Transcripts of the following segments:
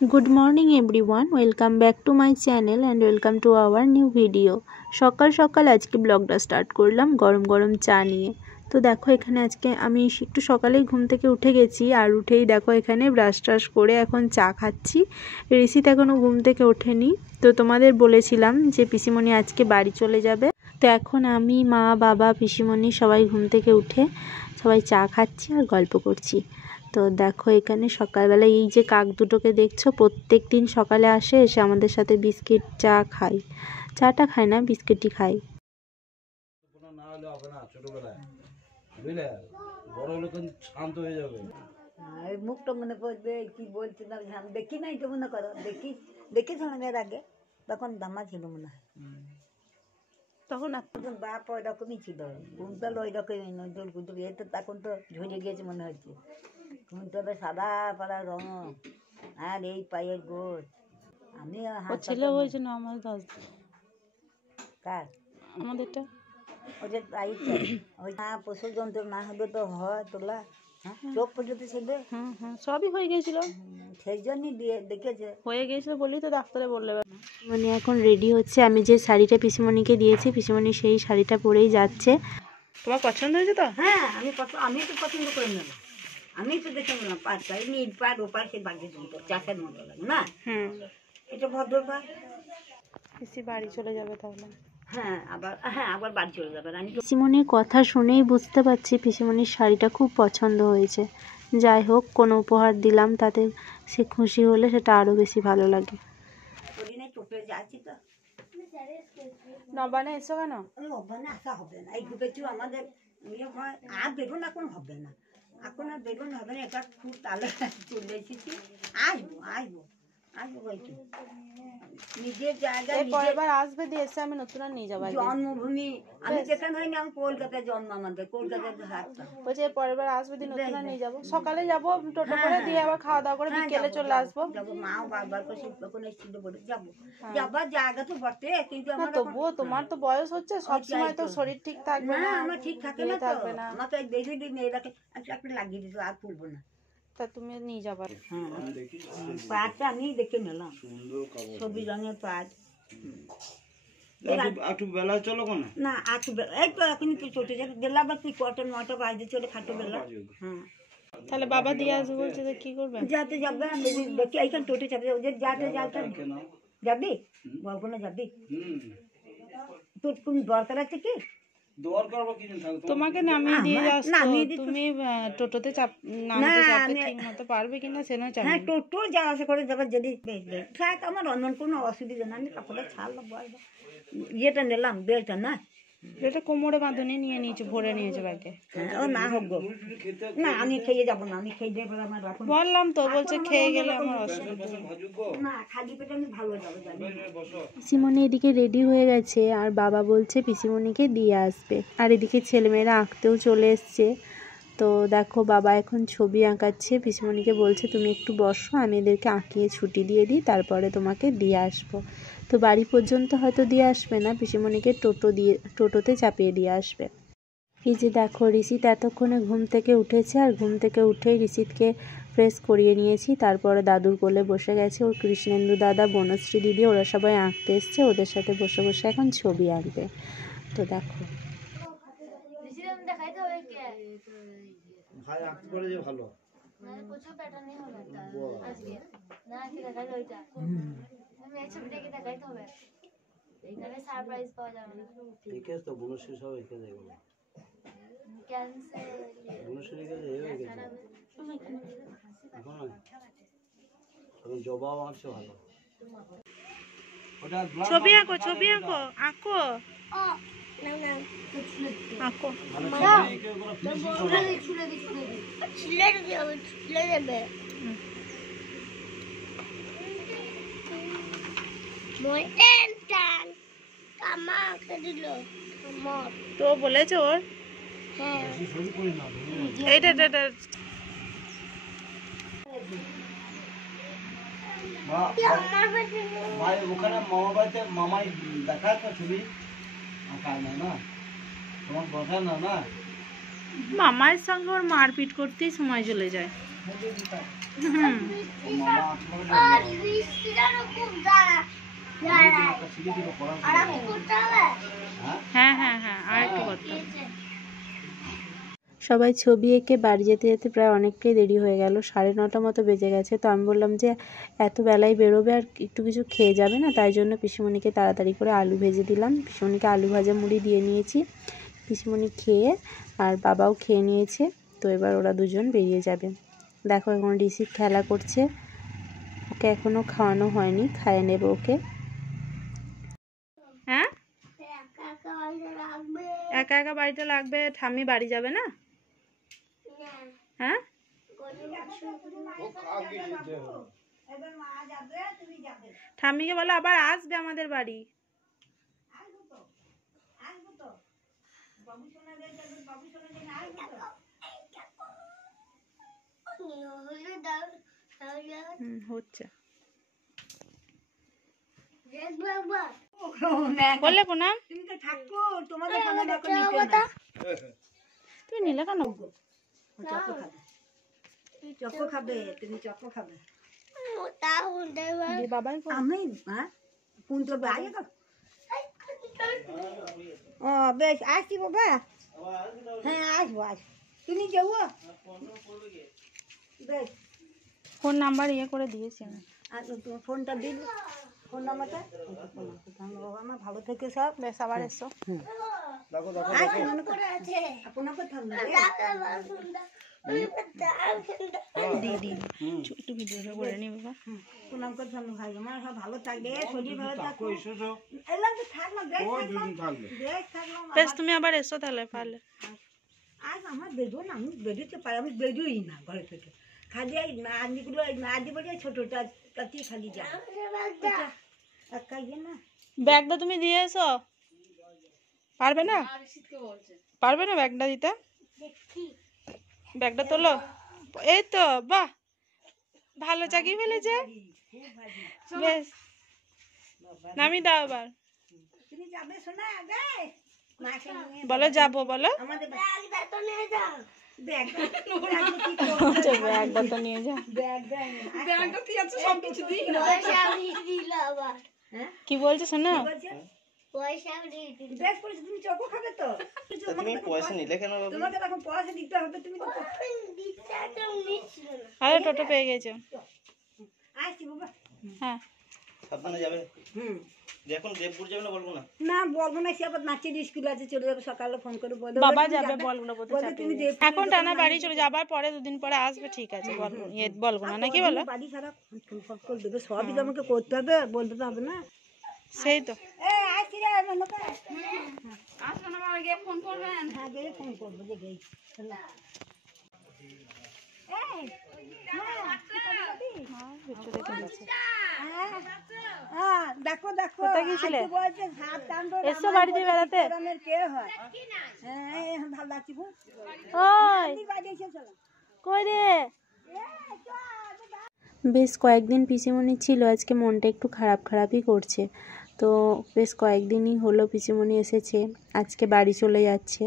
Good morning everyone, welcome back to my channel and welcome to our new video। সকাল সকাল আজকে ব্লগটা start করলাম গরম গরম চা নিয়ে। তো দেখো এখানে আজকে আমি একটু সকালেই ঘুম থেকে উঠে গেছি, আর উঠেই দেখো এখানে ব্রাশ ট্রাশ করে এখন চা খাচ্ছি। ঋষিত এখনও ঘুম থেকে ওঠেনি। তো তোমাদের বলেছিলাম যে পিসিমণি আজকে বাড়ি চলে যাবে। তো এখন আমি, মা, বাবা, পিসিমণি সবাই ঘুম থেকে উঠে সবাই চা খাচ্ছি আর গল্প করছি। তো দেখো এখানে সকালবেলা এই যে কাক দুটোকে দেখছো, প্রত্যেক দিন সকালে আসে, এসে আমাদের সাথে বিস্কিট চা খায়। চাটা খায় না, বিস্কিটই খায়। মুখটা মনে পড়বে কি বলছিলাম, দেখি নাই তো মনে করো, দেখি শোনার আগে তখন দামা ছিল মনে হয়, তখন বাপ ওই রকমই ছিল, কুন্তল ওই রকমই নজরুল কুন্তল, এ তো তখন তো ঝরে গিয়েছে মনে হচ্ছে। কুন্তলে সাদা পাড়া রঙ আর এই পায়ের গোছ। আমি ছেলে হয়েছে না আমার 10 কার আমাদেরটা ওই যে ওই না পশু যন্ত্র না হলে তো হয় তোলা, চোখ পর্যন্ত ছিল, সবই হয়ে গেছিল, সেই জন্যই দিয়ে দেখেছে হয়ে গেছিল বলেই তো ডাক্তারে বললে। মানে এখন রেডি হচ্ছে, আমি যে শাড়িটা পিসিমণিকে দিয়েছি, পিসিমণি সেই শাড়িটা পরেই যাচ্ছে। তোমার পছন্দ হয়েছে তো? হ্যাঁ, আমি তো পছন্দ করে নিলাম, আমি তো দেখে নিলাম পাটটা, এই নীল পাট, ও পাট সে বাড়ির মতো চাষের মতো লাগে না, এটা ভদ্র পাট। পিসি বাড়ি চলে যাবে তাহলে? আবার বাড়ি চলে যাবে। পিসিমণির কথা শুনেই বুঝতে পারছি পিসিমণির শাড়িটা খুব পছন্দ হয়েছে। যাই হোক, কোনো উপহার দিলাম তাতে সে খুশি হলে সেটা আরো বেশি ভালো লাগে। নবানে এসো কেন? নবানে আসা হবে না, এই গ্রুপে আমাদের ইয়ে হয়, আর বেরোন এখন হবে না, এখন আর বেরোন হবে না, এটা খুব তালে চলে এসেছি। আসবো বলছি, নিজের জায়গায় পরেরবার আসবে দিয়ে এসে আমি নতুন আর নিয়ে যাবো। জন্মভূমি আমি যেখানে হয়নি, আমি কলকাতায় জন্ম, আমাদের কলকাতায় বলছে পরের বার আসবে দিয়ে নতুন আর নিয়ে যাবো। সকালে যাবো টোটো করে, দিয়ে আবার খাওয়া দাওয়া করে বিকেলে চলে আসবো। যাবো, মাও বারবার করে শিল্পকোণ এসেছিল বলে যাবো, যাবার জায়গা তো বটে, কিন্তু আমার তবুও তোমার তো বয়স হচ্ছে, সবসময় তো শরীর ঠিক থাকবে না। আমার ঠিক থাকে না, আমাকে বেশি দিন মেয়েরাকে একটা লাগিয়ে দিত, আর তুলবো না। তা তুমি নিয়ে যাবা? পাটটা আমি দেখে নিলাম, সবুজ রঙের পাট। না একটু এই তো এখন একটু চটে যাবে, বেলা আবার কি কটা 9টা বাজতে চলে, খাটো বেলা। তাহলে বাবা দিয়ে আসবে বলছে, কি করবে? যাতে যাবে, আমি দেখি এইখানে টোটে যাবে, ওদের যাতে যাবি, বলবো যাবি, তোর কোন দরকার আছে কি? তোমাকে নামিয়ে দিয়ে আসতো, তুমি টোটোতে ঠিক মতো পারবে কিনা সেটা জানি। হ্যাঁ, টোটো যাওয়া আসা করে যাবার, যদি থাক আমার অন্য কোনো অসুবিধা না, আমি কাপড়টা ছাড়লাম, ইয়েটা নিলাম, বেলটা না, এটা কোমরে বাঁধনি নিয়ে নিয়েছে, ভরে নিয়েছে ব্যাগে। ও না হোক গো, না আমি খেয়ে যাবো না, আমি খেয়ে যাবো আমার, বললাম তো, বলছে খেয়ে গেলে আমার অসুবিধা না, খালি পেটে আমি ভালো যাবো জানি। পিসিমণি এদিকে রেডি হয়ে গেছে, আর বাবা বলছে পিসিমণিকে দিয়ে আসবে, আর এদিকে ছেলেমেয়েরা আঁকতেও চলে এসছে। তো দেখো বাবা এখন ছবি আঁকাচ্ছে, পিসিমণিকে বলছে তুমি একটু বসো, আমি এদেরকে আঁকিয়ে ছুটি দিয়ে দিই, তারপরে তোমাকে দিয়ে আসবো। তো বাড়ি পর্যন্ত হয়তো দিয়ে আসবে না, পিসিমণিকে টোটোতে চাপিয়ে দিয়ে আসবে। এই যে দেখো ঋষিত এতক্ষণে ঘুম থেকে উঠেছে, আর ঘুম থেকে উঠেই ঋষিতকে ফ্রেশ করিয়ে নিয়েছি, তারপরে দাদুর কোলে বসে গেছে। ওর কৃষ্ণেন্দু দাদা, বনশ্রী দিদি, ওরা সবাই আঁকতে এসছে, ওদের সাথে বসে বসে এখন ছবি আঁকবে। তো দেখো ছবি আঁকো, ছবি আঁকো, আঁকো আঁকো। তো বলেছে ওর এইটা ওখানে মামা বাড়িতে মামাই দেখায় তো ছবি আঁকায় না, তোমার কথা না, মামার সঙ্গে ওর মারপিট করতেই সময় চলে যায়। সিঁড়ি দিল পড়ার হ্যাঁ হ্যাঁ হ্যাঁ, আর একটু করতে হবে। সবাই ছবি এঁকে বাড়ি যেতে যেতে প্রায় অনেকটাই দেরি হয়ে গেল, 9:30 মতো বেজে গেছে। তো আমি বললাম যে এত বেলায় বেরোবে আর একটু কিছু খেয়ে যাবে না, তাই জন্য পিসিমণিকে তাড়াতাড়ি করে আলু ভেজে দিলাম। পিসিমণিকে আলু ভাজা মুড়ি দিয়ে নিয়েছি। পিসিমণি খেয়ে আর বাবাও খেয়ে নিয়েছে। তো এবার ওরা দুজন বেরিয়ে যাবে। দেখো এখন ঋষি খেলা করছে, ওকে এখনও খাওয়ানো হয়নি, খাইয়ে নেব ওকে। হ্যাঁ, একা একা বাড়িতে লাগবে, ঠাম্মি বাড়ি যাবে না? হ্যাঁ, ঠাম্মিকে বলো আবার আসবে আমাদের বাড়ি। হচ্ছে বললে প্রণাম, তুমি নিলে কেন? চকো খাবে, তুমি চকো খাবে। বাবাই আমি পুনটো আগে তো। ও বেশ, আসছি বাবা। হ্যাঁ আসবো আসবো, তুমি যাও বেশ। ফোন নাম্বার ইয়ে করে দিয়েছি আমি। আর তোমার ফোনটা দিল, ফোন নাম্বারটা। বাবা মা ভালো থেকে সব, বেশ আবার এসো। মনে করে আছে আপনাকে থাকবে একটু ভিডিওটা করে নি বাবা। প্রণাম করে থাকবে ভাই আমার, সব ভালো থাকবে, শরীর ভালো থাকবে। এলাম তো থাকলাম, বেশ থাকলাম। বেশ তুমি আবার এসো তাহলে পারলে। আজ আমার বেরো না, আমি বেরোতে পারি, আমি বেরোই না ঘরে থেকে। খালি এই নাদিগুলো, নাদি বলে ছোটটা তাতেই খালি যায় একা ইয়ে না। ব্যাগটা তুমি দিয়ে এসো, পারবে না? পারবে না ব্যাগটা দিতে? ব্যাগটা তোলো। এই তো, বাহ, ভালো চাকিয়ে ফেলেছে। বেশ, নামি দাও এবার। তুমি যাবে শোনা আগে? বলো যাবো, বলো। আমাদের ব্যাগটা তো নিয়ে যাও। ব্যাগটা তো নিয়ে যাও। কি বলছো শোনো? তুমি চকো খাবে তো? তুমি পয়সা নিলে কেন? তোমাকে তখন পয়সা দিতে হবে, তুমি তো আরে টোটো পেয়ে গেছো। আসছি বাবা। হ্যাঁ, সাবধানে যাবে। এখন দেবপুর যাবে না বলবো না? না বলবো না, সে আবার নাচের স্কুল আছে, চলে যাবে সকালে ফোন করে বলবো। বাবা যাবে বলগুলো বলতে বলবে তুমি দেবপুর এখন টানা বাড়ি চলে যাবার পরে 2 দিন পরে আসবে, ঠিক আছে বলবো, বলবো না নাকি বলো? বাড়ি সারা ফোন করে দেবে, সবই তো আমাকে করতে হবে, বলতে তো হবে না। সেই তো। আসছি রে মনে করে আসো না, আগে ফোন করবেন। হ্যাঁ গিয়ে ফোন করবো, যে গেই দেখো দেখো এসো বাড়িতে বেড়াতে। কে হয়? ভালো লাগছে। কই রে? বেশ কয়েকদিন পিসিমণি ছিল, আজকে মনটা একটু খারাপ খারাপই করছে। তো বেশ কয়েকদিনই হলো পিসিমণি এসেছে, আজকে বাড়ি চলে যাচ্ছে।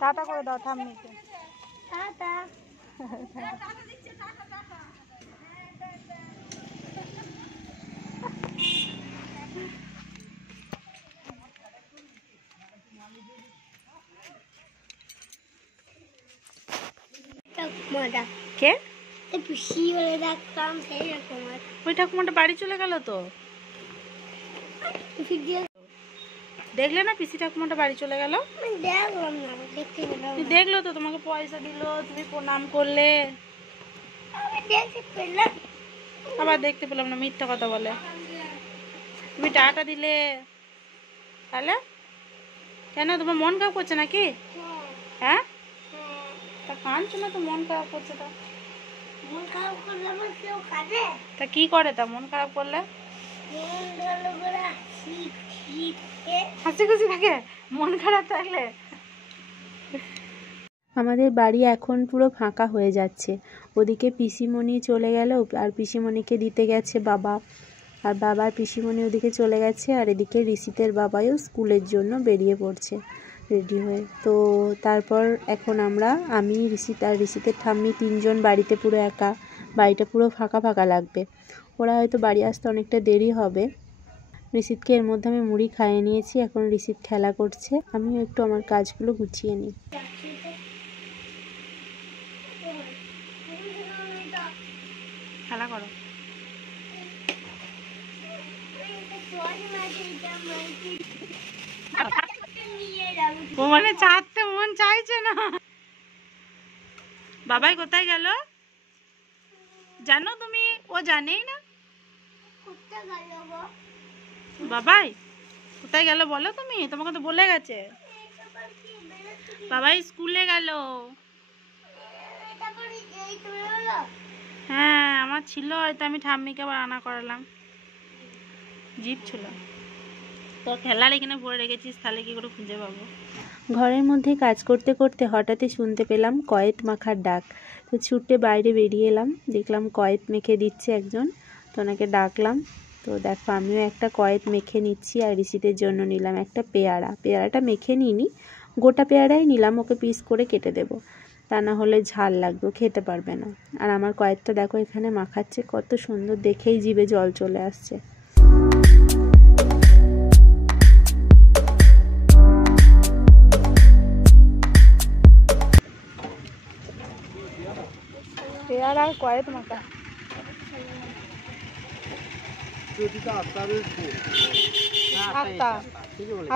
টাটা করে দাও ঠাম্মিকে। টাটা। কে? ওই ঠাকুমাটা বাড়ি চলে গেল তো। দেখলে না পিসি ঠাকুমাটা বাড়ি চলে গেল? দেখলো তো, তোমাকে পয়সা দিল, তুমি প্রণাম করলে, আবার দেখতে পেলাম না, মিথ্যা কথা বলে। তুমি টাটা দিলে, তাহলে কেন তোমার মন খারাপ করছে নাকি? হ্যাঁ, তা কাঁদছো না তো, মন খারাপ করছে তা? তা কি করে তা মন খারাপ করলে? হাসি খুশি থাকে মন খারাপ থাকলে। আমাদের বাড়ি এখন পুরো ফাঁকা হয়ে যাচ্ছে। ওদিকে পিসিমণি চলে গেল, আর পিসিমণিকে দিতে গেছে বাবা, আর বাবার পিসিমণি ওদিকে চলে গেছে, আর এদিকে ঋষিতের বাবাও স্কুলের জন্য বেরিয়ে পড়ছে। রেডি হয়ে। তো তারপর এখন আমি ঋষিত আর ঋষিতের ঠাম্মি 3 জন বাড়িতে, পুরো একা, বাড়িটা পুরো ফাঁকা ফাঁকা লাগবে। ওরা হয়তো বাড়ি আসতে অনেকটা দেরি হবে। ঋষিতকে এর মধ্যে আমি মুড়ি খাইয়ে নিয়েছি, এখন ঋষিত খেলা করছে, আমিও একটু আমার কাজগুলো গুছিয়ে নিই। খেলা করো। ও মানে চাঁদতে মন চাইছে না। বাবাই কোথায় গেল জানো তুমি? ও জানেই না। বাবাই কোথায় গেল বলো তুমি? তোমাকে তো বলে গেছে। বাবাই স্কুলে গেল। হ্যাঁ আমার ছিল, হয়তো আমি ঠাম্মিকে আবার আনা করালাম। জিপ ছিল তো খেলার এখানে ভরে রেখেছিস, তাহলে কি করে খুঁজে পাবো? ঘরের মধ্যে কাজ করতে করতে হঠাৎই শুনতে পেলাম কয়েত মাখার ডাক। তো ছুটে বাইরে বেরিয়ে এলাম, দেখলাম কয়েত মেখে দিচ্ছে একজন, তো ওনাকে ডাকলাম। তো দেখো আমিও একটা কয়েত মেখে নিচ্ছি, আর ঋষিতের জন্য নিলাম একটা পেয়ারা। পেয়ারাটা মেখে নিইনি, গোটা পেয়ারাই নিলাম, ওকে পিস করে কেটে দেবো, তা না হলে ঝাল লাগবে, খেতে পারবে না। আর আমার কয়েতটা দেখো এখানে মাখাচ্ছে, কত সুন্দর, দেখেই জিভে জল চলে আসছে। পেয়ারা আর কয়েত মাখা।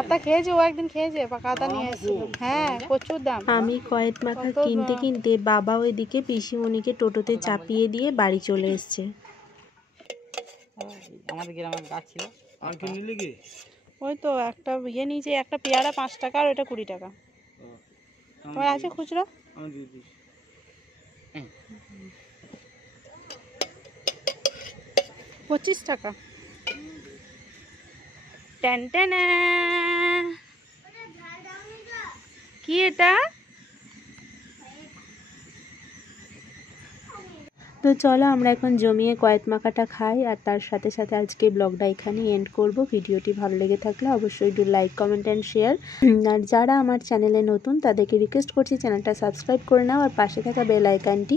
আতা খেয়েছে, ও একদিন খেয়েছে, পাকা আতা নিয়ে এসেছিল। হ্যাঁ প্রচুর দাম। আমি কয়েত মাখা কিনতে কিনতে বাবা ওইদিকে পিসিমণিকে টোটোতে চাপিয়ে দিয়ে বাড়ি চলে এসছে। আমাদের গ্রামের গাছ ছিল। আর কি নিলি কি? ওই তো একটা ইয়ে নিয়েছে, একটা পেয়ারা 5 টাকা আর ওটা 20 টাকা। তোমার আছে খুচরো? 25 টাকা। টেনটেনা কি এটা? তো চলো আমরা এখন জমিয়ে কয়েত মাখাটা খাই, আর তার সাথে সাথে আজকে ব্লগটা এখানেই এন্ড করব। ভিডিওটি ভালো লেগে থাকলে অবশ্যই do like, comment and share. আর যারা আমার চ্যানেলে নতুন তাদেরকে রিকোয়েস্ট করছি চ্যানেলটা সাবস্ক্রাইব করে নাও, আর পাশে থাকা বেল আইকনটি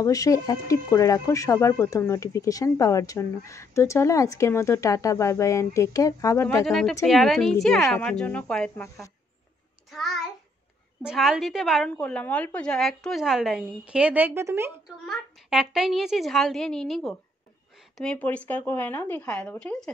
অবশ্যই অ্যাক্টিভ করে রাখো সবার প্রথম নোটিফিকেশন পাওয়ার জন্য। তো চলো আজকের মতো tata, bye bye and take care. আবার দেখা হচ্ছে নতুন ভিডিওর সাথে। আমার জন্য কয়েত মাখা ঝাল দিতে বারণ করলাম, অল্প একটু ঝাল দেয়নি, খেয়ে দেখবে তুমি। একটাই নিয়েছি, ঝাল দিয়ে নিইনি গো। তুমি পরিষ্কার করে নাও, দিয়ে খাইয়ে দেবো, ঠিক আছে?